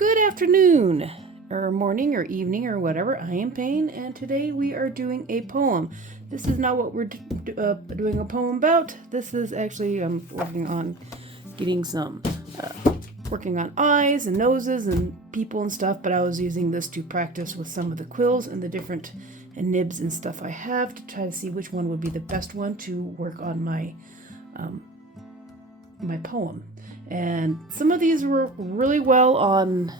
Good afternoon, or morning, or evening, or whatever. I am Payne, and today we are doing a poem. This is not what we're doing a poem about. This is actually, I'm working on getting some, working on eyes and noses and people and stuff, but I was using this to practice with some of the quills and the different nibs and stuff I have to try to see which one would be the best one to work on my my poem. And some of these were really well on,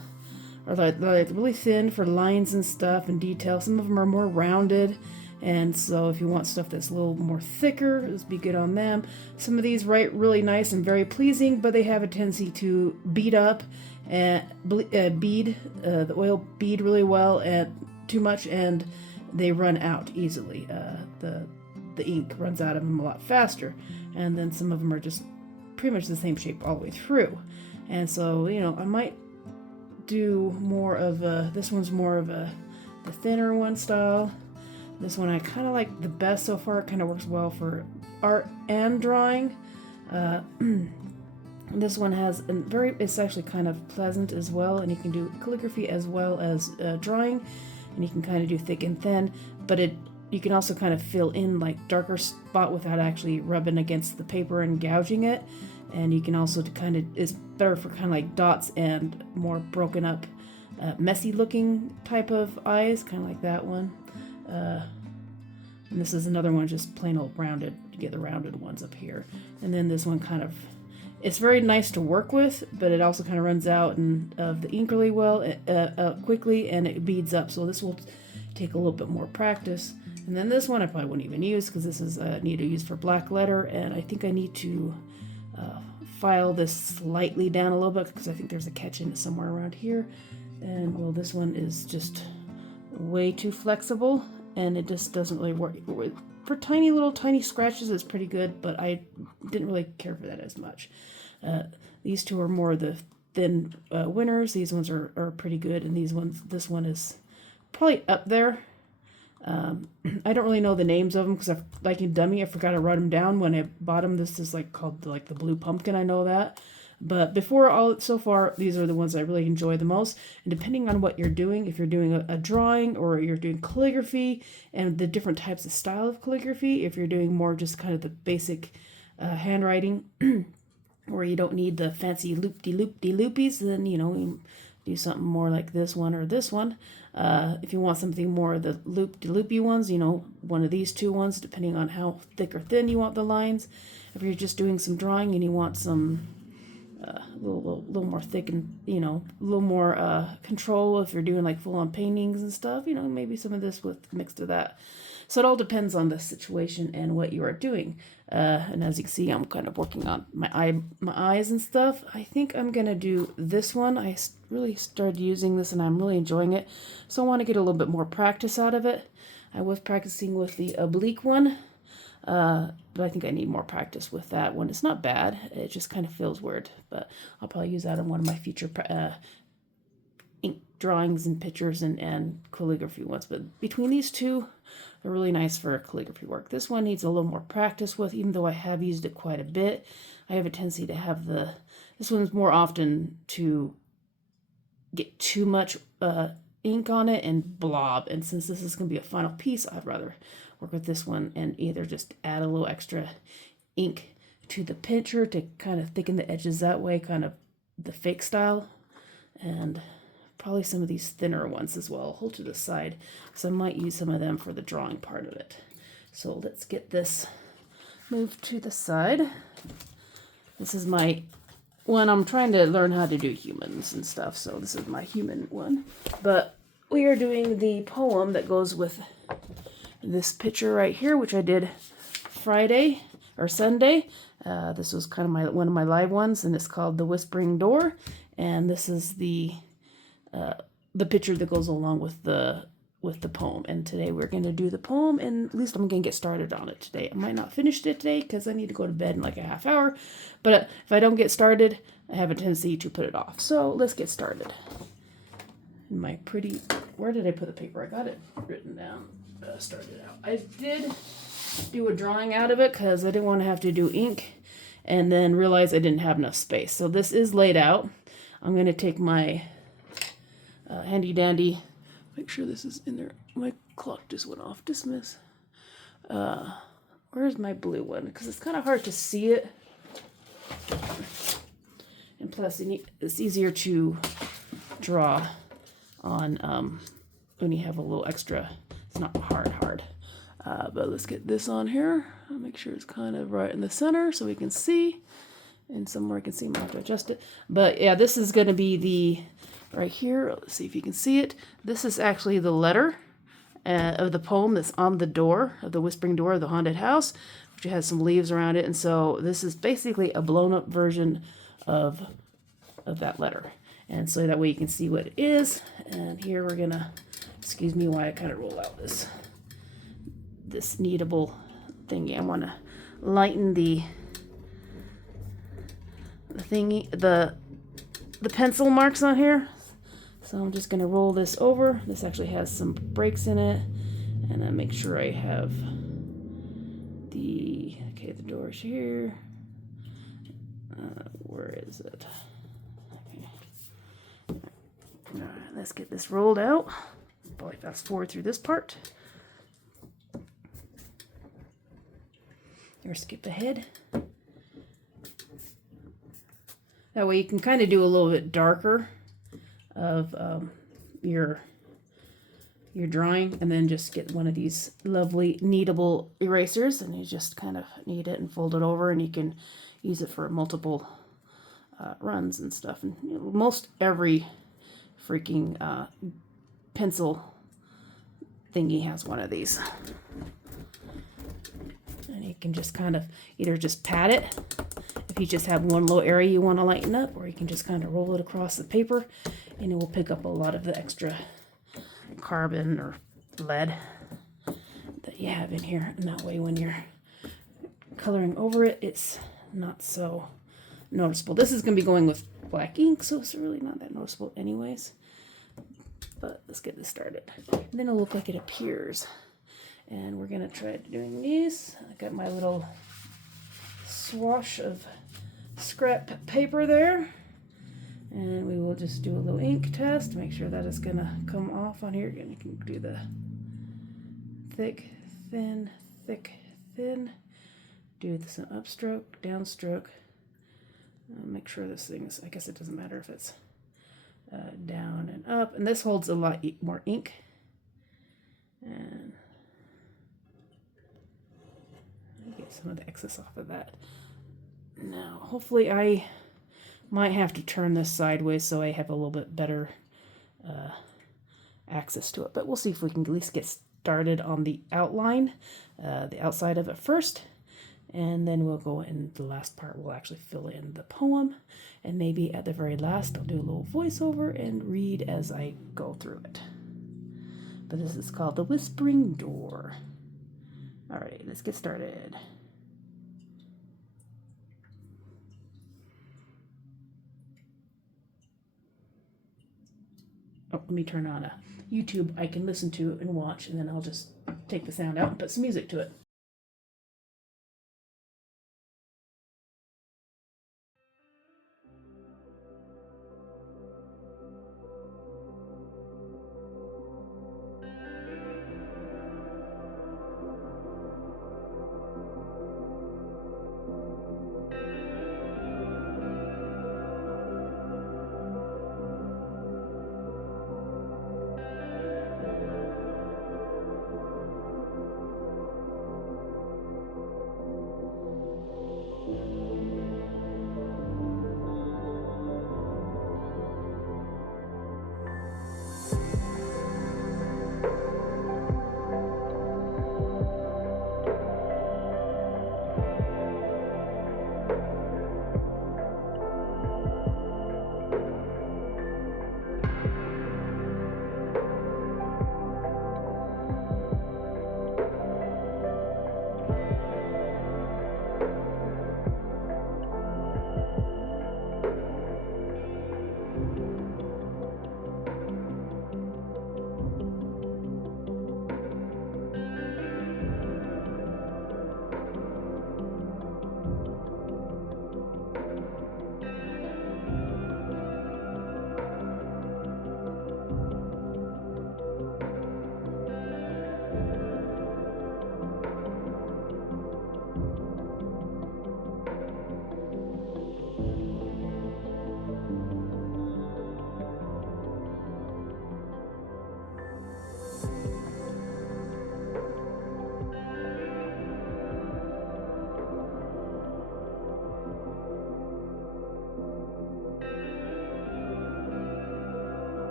or like really thin for lines and stuff and detail. Some of them are more rounded, and so if you want stuff that's a little more thicker, this would be good on them. Some of these write really nice and very pleasing, but they have a tendency to bead up and the oil bead really well and too much, and they run out easily. The ink runs out of them a lot faster, and then some of them are just pretty much the same shape all the way through. And so, I might do more of this one's more of the thinner one style. This one I kind of like the best so far. It kind of works well for art and drawing. This one has it's actually kind of pleasant as well, and you can do calligraphy as well as drawing, and you can kind of do thick and thin, but you can also kind of fill in like darker spot without actually rubbing against the paper and gouging it. And you can also it's better for kind of like dots and more broken up, messy looking type of eyes, kind of like that one. And this is another one just plain old rounded. You get the rounded ones up here. And then this one it's very nice to work with, but it also kind of runs out of the ink really well, quickly, and it beads up. So this will take a little bit more practice. And then this one I probably wouldn't even use because this is need to use for black letter, and I think I need to file this slightly down a little bit because I think there's a catch in it somewhere around here. And well, this one is just way too flexible, and it just doesn't really work. For tiny scratches it's pretty good, but I didn't really care for that as much. These two are more the thin winners. These ones are pretty good, and this one is probably up there. I don't really know the names of them because like a dummy, I forgot to write them down when I bought them. This is called the blue pumpkin. I know that, but so far, these are the ones I really enjoy the most. And depending on what you're doing, if you're doing a drawing or you're doing calligraphy and the different types of style of calligraphy, if you're doing more just kind of the basic handwriting, where you don't need the fancy loop-de-loop-de-loopies, then you do something more like this one or this one. If you want something more of the loop-de-loopy ones, one of these two ones, depending on how thick or thin you want the lines. If you're just doing some drawing and you want some little more thick and a little more control, if you're doing like full-on paintings and stuff, maybe some of this with mixed with that. So it all depends on the situation and what you are doing. And as you can see, I'm kind of working on my eyes and stuff. I think I'm gonna do this one. I really started using this and I'm really enjoying it. So I want to get a little bit more practice out of it. I was practicing with the oblique one, but I think I need more practice with that one. It's not bad. It just kind of feels weird, but I'll probably use that in one of my future ink drawings and pictures and calligraphy ones. But between these two, they're really nice for calligraphy work. This one needs a little more practice with, even though I have used it quite a bit. I have a tendency to have this one's more often to get too much ink on it and blob. And since this is going to be a final piece, I'd rather work with this one and either just add a little extra ink to the picture to kind of thicken the edges that way, kind of the fake style, and probably some of these thinner ones as well. Hold to the side, so I might use some of them for the drawing part of it. So let's get this moved to the side. This is my one. I'm trying to learn how to do humans and stuff, so this is my human one. But we are doing the poem that goes with this picture right here, which I did Friday or Sunday. This was kind of one of my live ones, and it's called The Whispering Door. And this is the picture that goes along with the poem. And today we're going to do the poem, and at least I'm going to get started on it today. I might not finish it today because I need to go to bed in like a half hour, but if I don't get started, I have a tendency to put it off. So let's get started. Where did I put the paper? I got it written down. Started out. I did do a drawing out of it because I didn't want to have to do ink and then realize I didn't have enough space. So this is laid out. I'm going to take my handy dandy. Make sure this is in there. My clock just went off. Dismiss. Where's my blue one? Because it's kind of hard to see it. And plus, it's easier to draw on when you have a little extra. It's not hard. But let's get this on here. I'll make sure it's kind of right in the center so we can see. And somewhere I can see, I might have to adjust it. But yeah, this is going to be the, right here, let's see if you can see it. This is actually the letter of the poem that's on the door, of the whispering door of the haunted house, which has some leaves around it. And so this is basically a blown up version of that letter. And so that way you can see what it is. And here we're going to, excuse me while I kind of roll out this kneadable thingy. I want to lighten the thingy, the pencil marks on here. So I'm just going to roll this over. This actually has some breaks in it, and I make sure I have the door's here. Where is it? Okay. All right, let's get this rolled out. Probably fast forward through this part. Or skip ahead. That way you can kind of do a little bit darker of your drawing, and then just get one of these lovely kneadable erasers, and you just kind of knead it and fold it over, and you can use it for multiple runs and stuff. And most every freaking pencil thingy has one of these. And you can just kind of either just pat it if you just have one little area you want to lighten up, or you can just kind of roll it across the paper, and it will pick up a lot of the extra carbon or lead that you have in here. And that way when you're coloring over it, it's not so noticeable. This is going to be going with black ink, so it's really not that noticeable anyways. But let's get this started. And then it'll look like it appears. And we're going to try doing these. I got my little swash of scrap paper there. And we will just do a little ink test. Make sure that is going to come off on here. And you can do the thick, thin, thick, thin. Do this an upstroke, downstroke. Make sure this thing is, I guess it doesn't matter if it's down and up. And this holds a lot more ink. And get some of the excess off of that. Now, hopefully I might have to turn this sideways so I have a little bit better access to it. But we'll see if we can at least get started on the outline, the outside of it first. And then we'll go in the last part. We'll actually fill in the poem. And maybe at the very last, I'll do a little voiceover and read as I go through it. But this is called The Whispering Door. All right, let's get started. Oh, let me turn on a YouTube I can listen to and watch, and then I'll just take the sound out and put some music to it.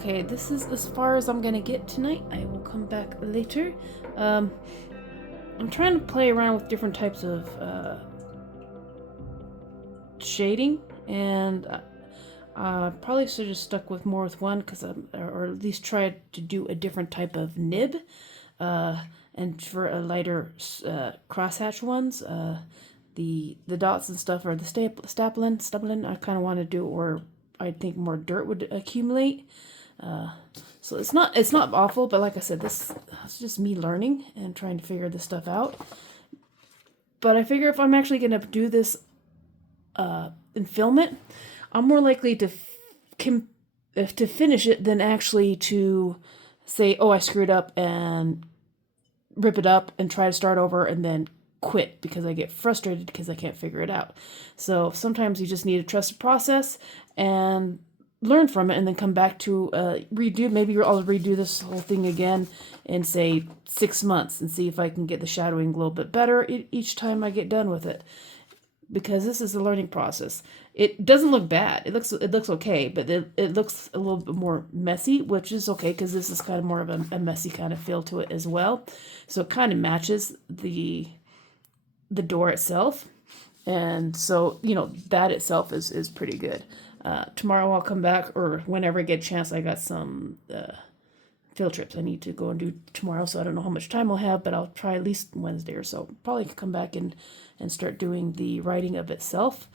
Okay, this is as far as I'm gonna get tonight. I will come back later. I'm trying to play around with different types of shading, and probably should have stuck with more with one, because or at least tried to do a different type of nib, and for a lighter crosshatch ones, the dots and stuff, or the stapling. I kind of want to do it where I think more dirt would accumulate. So it's not awful, but like I said, it's just me learning and trying to figure this stuff out. But I figure if I'm actually gonna do this and film it, I'm more likely to finish it than actually to say, oh, I screwed up, and rip it up and try to start over and then quit because I get frustrated because I can't figure it out. So sometimes you just need to trust the process and learn from it, and then come back to redo. Maybe I'll redo this whole thing again in, say, 6 months, and see if I can get the shadowing a little bit better each time I get done with it. Because this is a learning process. It doesn't look bad. It looks okay, but it looks a little bit more messy, which is okay because this is kind of more of a messy kind of feel to it as well. So it kind of matches the door itself, and so that itself is pretty good. Tomorrow I'll come back, or whenever I get a chance. I got some field trips I need to go and do tomorrow, so I don't know how much time I'll have, but I'll try at least Wednesday or so. Probably come back and start doing the writing of itself,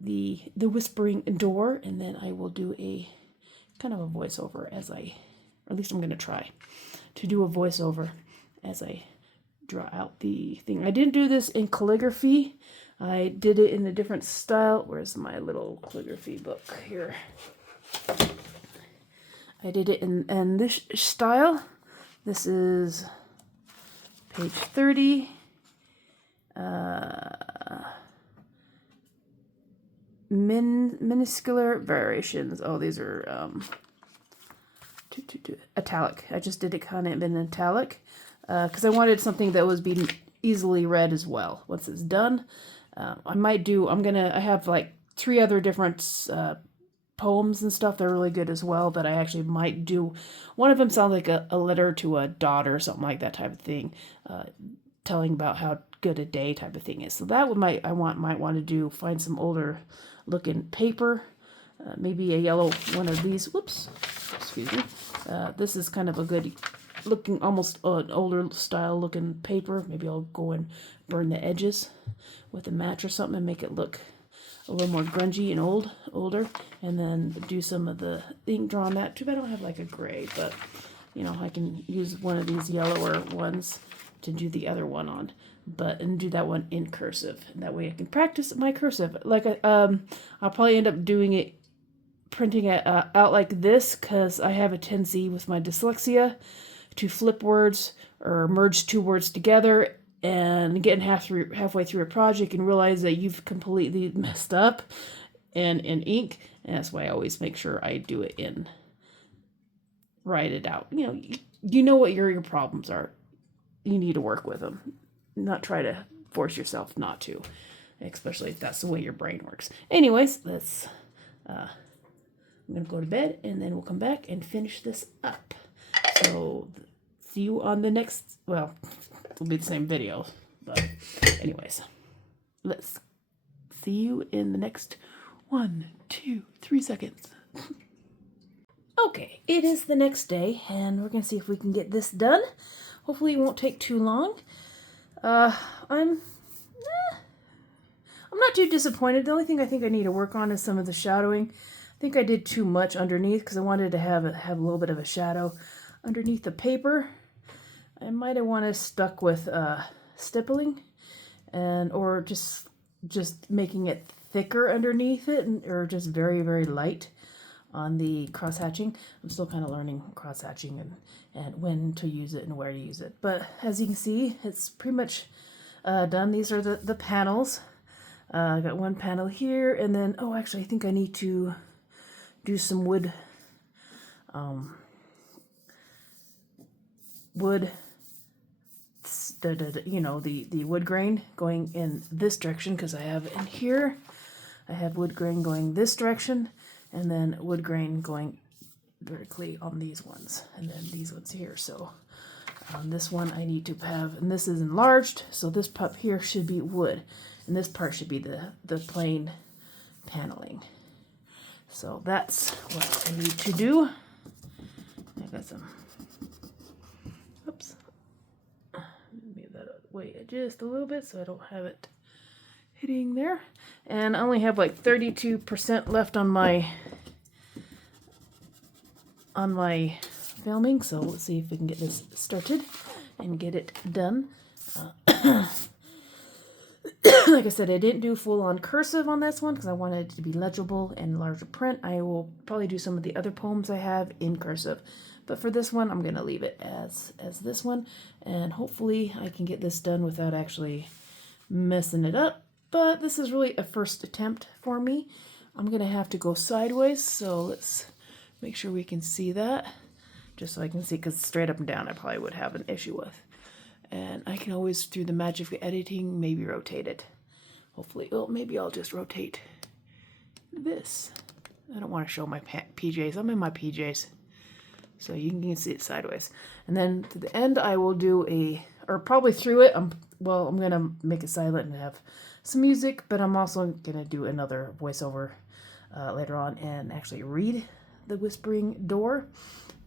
the whispering door, and then I will do a kind of a voiceover or at least I'm going to try to do a voiceover as I draw out the thing. I didn't do this in calligraphy. I did it in a different style. Where's my little calligraphy book here? I did it in this style. This is page 30. Minuscular variations. Oh, these are italic. I just did it kind of in italic because I wanted something that was being easily read as well. Once it's done, I have like 3 other different poems and stuff. They're really good as well, but I actually might do one of them. Sounds like a letter to a daughter or something like that type of thing, telling about how good a day type of thing is. So that might want to do, find some older looking paper, maybe a yellow one of these. Whoops, excuse me. This is kind of a good looking, almost an older style looking paper. Maybe I'll go and burn the edges with a match or something and make it look a little more grungy and older, and then do some of the ink draw on that. Too bad I don't have like a gray, but I can use one of these yellower ones to do the other one on, and do that one in cursive. And that way I can practice my cursive. Like I'll probably end up doing it, printing it out like this, because I have a tendency with my dyslexia to flip words or merge 2 words together, and getting halfway through a project and realize that you've completely messed up in ink. And that's why I always make sure I do it write it out. You know what your problems are. You need to work with them, not try to force yourself not to, especially if that's the way your brain works. Anyways, I'm going to go to bed, and then we'll come back and finish this up. So see you on the next, well, it'll be the same video, but anyways, let's see you in the next 1, 2, 3 seconds. Okay, it is the next day, and we're going to see if we can get this done. Hopefully it won't take too long. I'm not too disappointed. The only thing I think I need to work on is some of the shadowing. I think I did too much underneath because I wanted to have a little bit of a shadow underneath the paper. I might have wanted stuck with stippling, or just making it thicker underneath it, or just very, very light on the cross hatching. I'm still kind of learning cross hatching and when to use it and where to use it. But as you can see, it's pretty much done. These are the panels. I got one panel here, and then, actually I think I need to do some wood the wood grain going in this direction, because I have in here, I have wood grain going this direction, and then wood grain going vertically on these ones, and then these ones here. So on this one I need to have, and this is enlarged, so this pup here should be wood, and this part should be the plain paneling. So that's what I need to do. I got some, oops, move that away just a little bit so I don't have it hitting there. And I only have like 32% left on my filming, so let's see if we can get this started and get it done. Like I said, I didn't do full-on cursive on this one because I wanted it to be legible and larger print. I will probably do some of the other poems I have in cursive, but for this one I'm going to leave it as this one, and hopefully I can get this done without actually messing it up. But this is really a first attempt for me. I'm going to have to go sideways, so let's make sure we can see that, just so I can see, because straight up and down I probably would have an issue with. And I can always, through the magic of editing, maybe rotate it. Hopefully, well, maybe I'll just rotate this. I don't want to show my PJs. I'm in my PJs, so you can see it sideways. And then to the end, I will do or probably through it, I'm going to make it silent and have some music, but I'm also going to do another voiceover later on and actually read the Whispering Door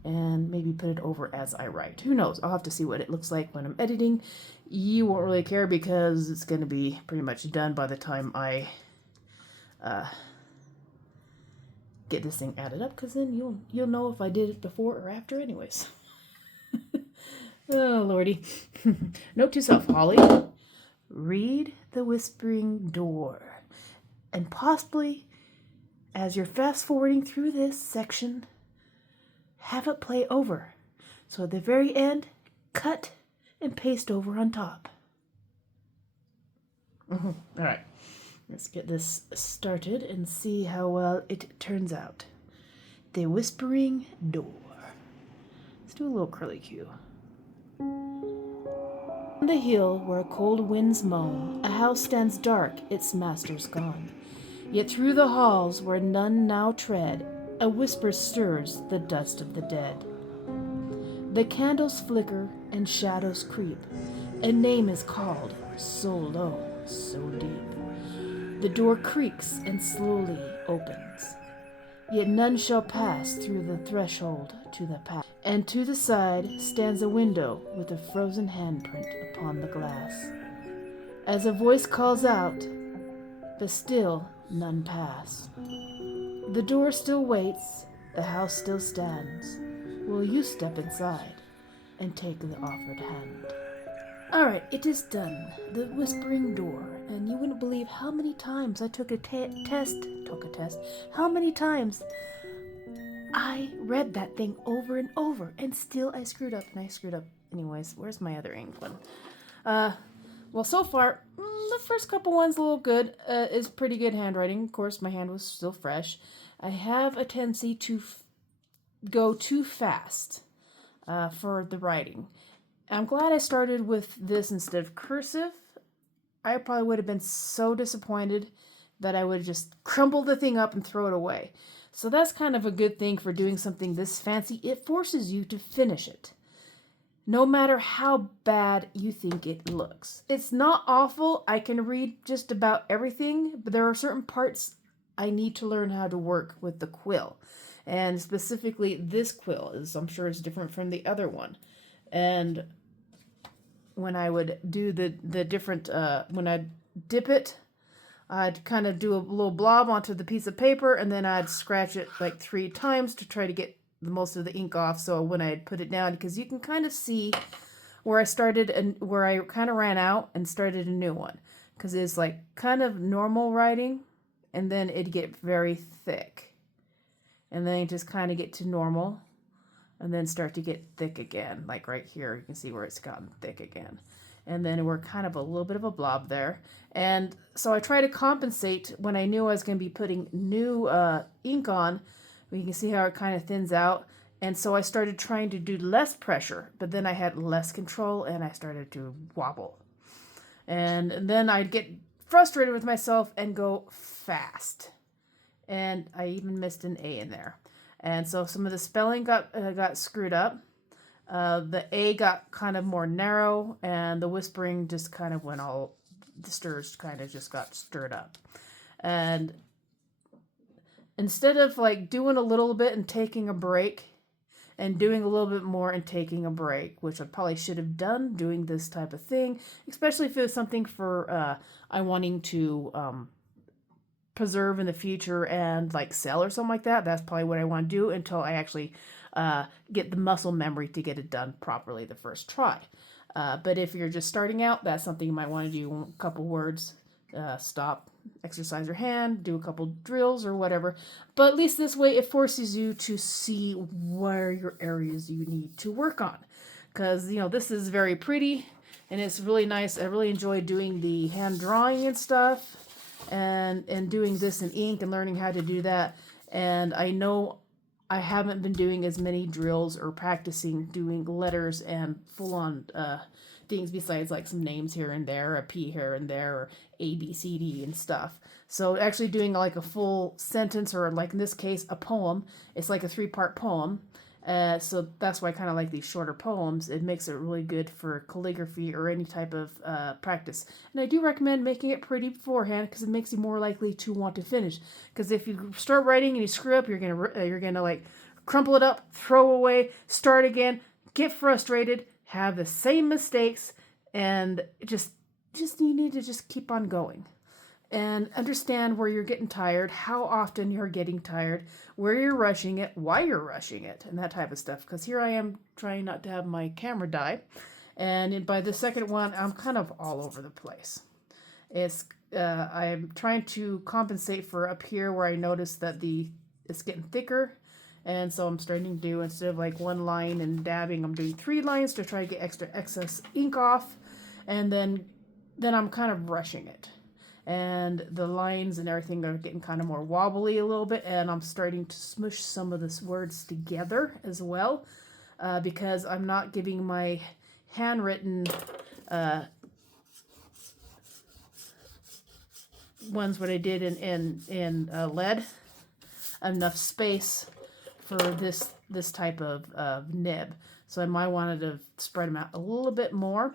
and maybe put it over as I write. Who knows? I'll have to see what it looks like when I'm editing. You won't really care because it's going to be pretty much done by the time I get this thing added up, because then you'll know if I did it before or after anyways. Oh, Lordy. Note to self, Holly. Read the Whispering Door, and possibly, as you're fast forwarding through this section, have it play over. So at the very end, cut and paste over on top. All right, let's get this started and see how well it turns out. The Whispering Door. Let's do a little curly cue. On the hill where cold winds moan, a house stands dark, its master's gone. Yet through the halls where none now tread, a whisper stirs the dust of the dead. The candles flicker and shadows creep. A name is called, so low, so deep. The door creaks and slowly opens. Yet none shall pass through the threshold to the path. And to the side stands a window with a frozen handprint upon the glass. As a voice calls out, but still none pass. The door still waits, the house still stands. Will you step inside and take the offered hand? Alright, it is done. The Whispering Door. And you wouldn't believe how many times I took a test. How many times I read that thing over and over, and still I screwed up, and I screwed up. Anyways, where's my other ink one? Well, so far, the first couple ones a little good. Is pretty good handwriting. Of course, my hand was still fresh. I have a tendency to go too fast for the writing. I'm glad I started with this instead of cursive. I probably would have been so disappointed that I would have just crumbled the thing up and throw it away. So that's kind of a good thing for doing something this fancy. It forces you to finish it, no matter how bad you think it looks. It's not awful. I can read just about everything, but there are certain parts I need to learn how to work with the quill. And specifically this quill is, I'm sure, is different from the other one. And when I would do the different, when I'd dip it, I'd kind of do a little blob onto the piece of paper, and then I'd scratch it like 3 times to try to get the most of the ink off. So when I'd put it down, because you can kind of see where I started and where I kind of ran out and started a new one, because it's like kind of normal writing, and then it'd get very thick, and then you just kind of get to normal, and then start to get thick again. Like right here, you can see where it's gotten thick again. And then we're kind of a little bit of a blob there. And so I try to compensate when I knew I was going to be putting new ink on. You can see how it kind of thins out. And so I started trying to do less pressure, but then I had less control and I started to wobble. And then I'd get frustrated with myself and go fast. And I even missed an A in there. And so some of the spelling got screwed up. The A got kind of more narrow, and the whispering just kind of went all, the stirs kind of just got stirred up. And instead of like doing a little bit and taking a break, and doing a little bit more and taking a break, which I probably should have done doing this type of thing, especially if it was something for I wanting to preserve in the future and like sell or something like that. That's probably what I want to do until I actually get the muscle memory to get it done properly the first try. But if you're just starting out, that's something you might want to do. A couple words, stop, exercise your hand, do a couple drills or whatever. But at least this way it forces you to see where your areas you need to work on. Because, you know, this is very pretty and it's really nice. I really enjoy doing the hand drawing and stuff and doing this in ink and learning how to do that. And I know I haven't been doing as many drills or practicing doing letters and full-on things besides like some names here and there, a P here and there, or A, B, C, D and stuff. So actually doing like a full sentence, or like in this case, a poem, it's like a 3-part poem. So that's why I kind of like these shorter poems. It makes it really good for calligraphy or any type of practice. And I do recommend making it pretty beforehand because it makes you more likely to want to finish. Because if you start writing and you screw up, you're gonna like crumple it up, throw away, start again, get frustrated, have the same mistakes, and just you need to just keep on going. And understand where you're getting tired, how often you're getting tired, where you're rushing it, why you're rushing it, and that type of stuff. Because here I am trying not to have my camera die. And by the second one, I'm kind of all over the place. I'm trying to compensate for up here where I noticed that it's getting thicker. And so I'm starting to do, instead of like 1 line and dabbing, I'm doing 3 lines to try to get excess ink off. And then I'm kind of rushing it. And the lines and everything are getting kind of more wobbly a little bit, and I'm starting to smush some of the words together as well, because I'm not giving my handwritten ones, what I did in lead, enough space for this type of nib. So I might want to spread them out a little bit more.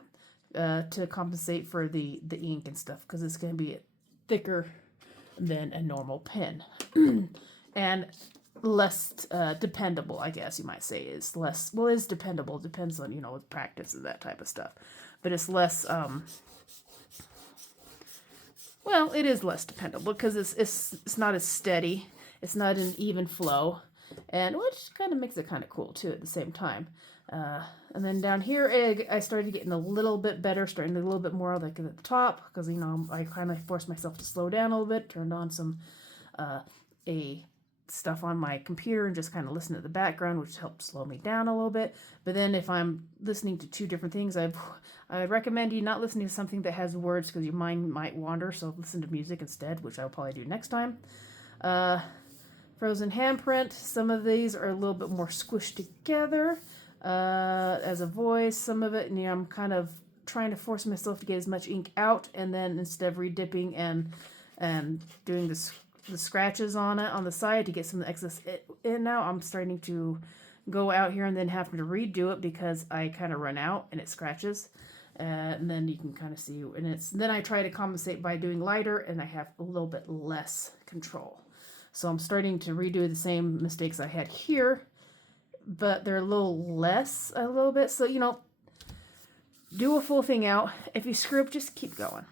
To compensate for the ink and stuff, because it's going to be thicker than a normal pen. And less dependable, I guess you might say. Is less, well, it's dependable, depends on, with practice and that type of stuff, but it's less well, it is less dependable because it's not as steady, it's not an even flow, and which kind of makes it kind of cool too at the same time. And then down here, I started getting a little bit better, starting a little bit more like at the top, because, I kind of forced myself to slow down a little bit, turned on some stuff on my computer and just kind of listen to the background, which helped slow me down a little bit. But then if I'm listening to 2 different things, I recommend you not listening to something that has words because your mind might wander, so listen to music instead, which I'll probably do next time. Frozen handprint, some of these are a little bit more squished together. As a voice, some of it, and I'm kind of trying to force myself to get as much ink out, and then instead of redipping and doing the scratches on it on the side to get some of the excess in, now I'm starting to go out here and then having to redo it because I kind of run out and it scratches, and then you can kind of see, and then I try to compensate by doing lighter, and I have a little bit less control. So I'm starting to redo the same mistakes I had here, but they're a little bit. So, do a full thing out. If you screw up, just keep going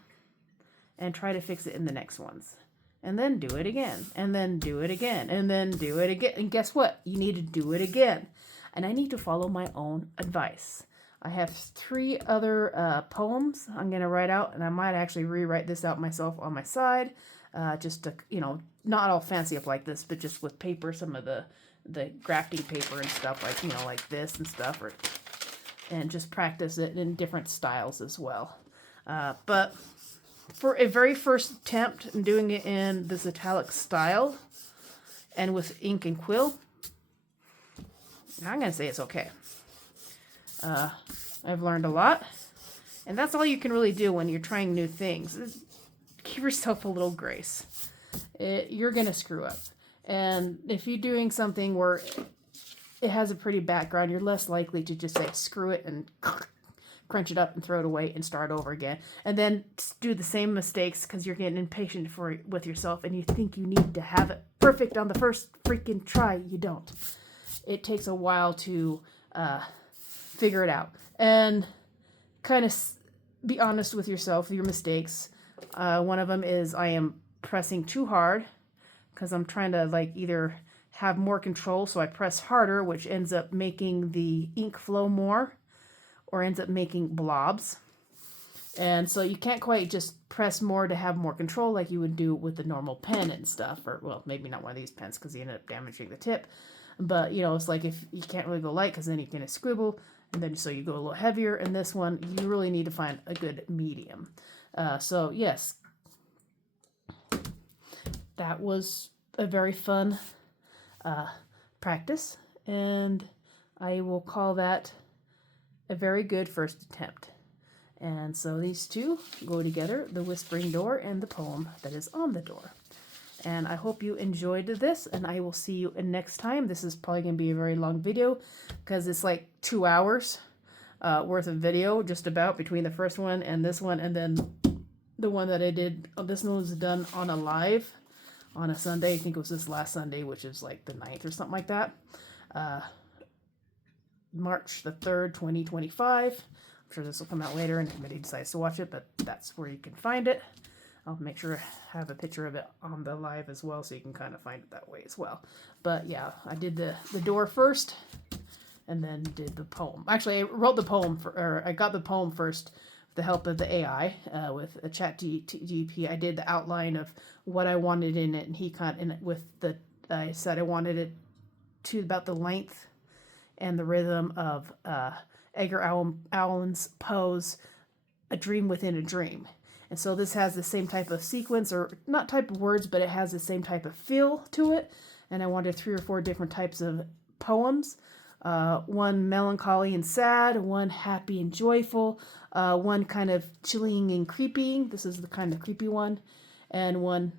and try to fix it in the next ones. And then do it again, and then do it again, and then do it again. And guess what? You need to do it again. And I need to follow my own advice. I have 3 other poems I'm going to write out, and I might actually rewrite this out myself on my side, just to, not all fancy up like this, but just with paper, some of the grafting paper and stuff, like, like this and stuff, and just practice it in different styles as well. But for a very first attempt in doing it in this italic style and with ink and quill, I'm going to say it's okay. I've learned a lot, and that's all you can really do when you're trying new things. Give yourself a little grace. You're going to screw up. And if you're doing something where it has a pretty background, you're less likely to just say, screw it, and crunch it up and throw it away and start over again. And then do the same mistakes because you're getting impatient with yourself and you think you need to have it perfect on the first freaking try. You don't. It takes a while to figure it out. And kind of be honest with yourself, your mistakes. One of them is I am pressing too hard because I'm trying to like either have more control, so I press harder, which ends up making the ink flow more, or ends up making blobs. And so you can't quite just press more to have more control like you would do with the normal pen and stuff, or well, maybe not one of these pens because you end up damaging the tip. But you know, it's like if you can't really go light because then you can scribble, and then so you go a little heavier. And this one, you really need to find a good medium. So yes, that was a very fun practice, and I will call that a very good first attempt. And so these two go together, the whispering door and the poem that is on the door. And I hope you enjoyed this, and I will see you next time. This is probably going to be a very long video because it's like 2 hours worth of video just about between the first one and this one, and then the one that I did. This one was done on a live on a Sunday. I think it was this last Sunday, which is like the 9th or something like that. March the 3rd, 2025. I'm sure this will come out later and if anybody decides to watch it, but that's where you can find it. I'll make sure I have a picture of it on the live as well so you can kind of find it that way as well. But yeah, I did the door first and then did the poem. Actually, I wrote the poem, I got the poem first with the help of the AI with a ChatGPT. I did the outline of what I wanted in it, and he I said I wanted it to about the length and the rhythm of Edgar Allan's Poe's A Dream Within a Dream. And so this has the same type of sequence, or not type of words, but it has the same type of feel to it. And I wanted 3 or 4 different types of poems. One melancholy and sad, one happy and joyful, one kind of chilling and creepy. This is the kind of creepy one. And one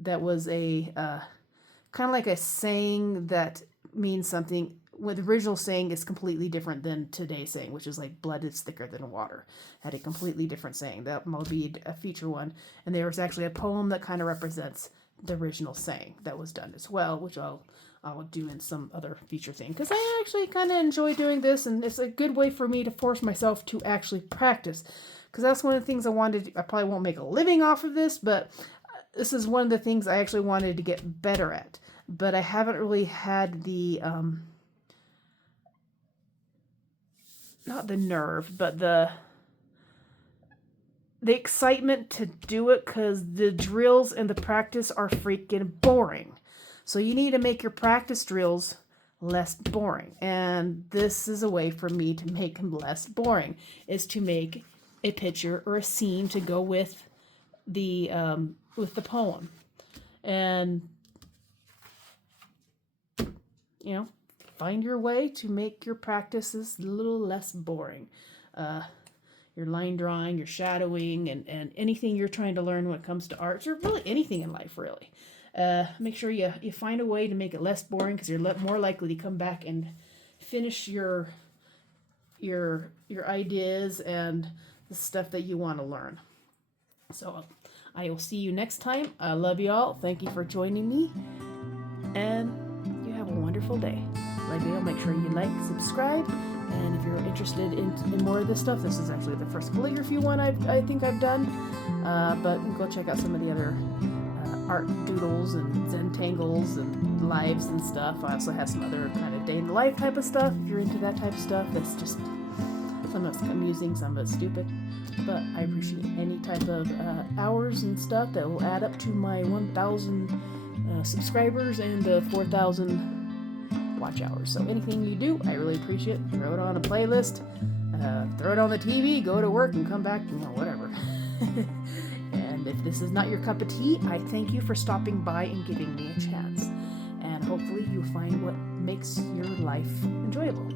that was a kind of like a saying that means something. Well, the original saying is completely different than today's saying, which is like blood is thicker than water. Had a completely different saying. That will be a feature one. And there was actually a poem that kind of represents the original saying that was done as well, which I'll do in some other feature thing. Because I actually kind of enjoy doing this, and it's a good way for me to force myself to actually practice. Because that's one of the things I wanted to, I probably won't make a living off of this, but this is one of the things I actually wanted to get better at. But I haven't really had the... not the nerve, but the excitement to do it, because the drills and the practice are freaking boring. So you need to make your practice drills less boring. And this is a way for me to make them less boring, is to make a picture or a scene to go with the poem. And, you know, find your way to make your practices a little less boring. Your line drawing, your shadowing, and anything you're trying to learn when it comes to arts, or really anything in life, really. Make sure you find a way to make it less boring, because you're more likely to come back and finish your ideas and the stuff that you want to learn. So I will see you next time. I love you all. Thank you for joining me, and you have a wonderful day. Love you all. Make sure you like, subscribe, and if you're interested in more of this stuff, this is actually the first calligraphy one I think I've done, but go check out some of the other art doodles and Zentangles and lives and stuff. I also have some other kind of day in the life type of stuff. If you're into that type of stuff, that's just, some of it's amusing, some of it's stupid, but I appreciate any type of hours and stuff that will add up to my 1,000 subscribers and the 4,000 watch hours. So anything you do, I really appreciate. Throw it on a playlist, throw it on the TV, go to work and come back, whatever. And if this is not your cup of tea, I thank you for stopping by and giving me a chance. And hopefully you find what makes your life enjoyable.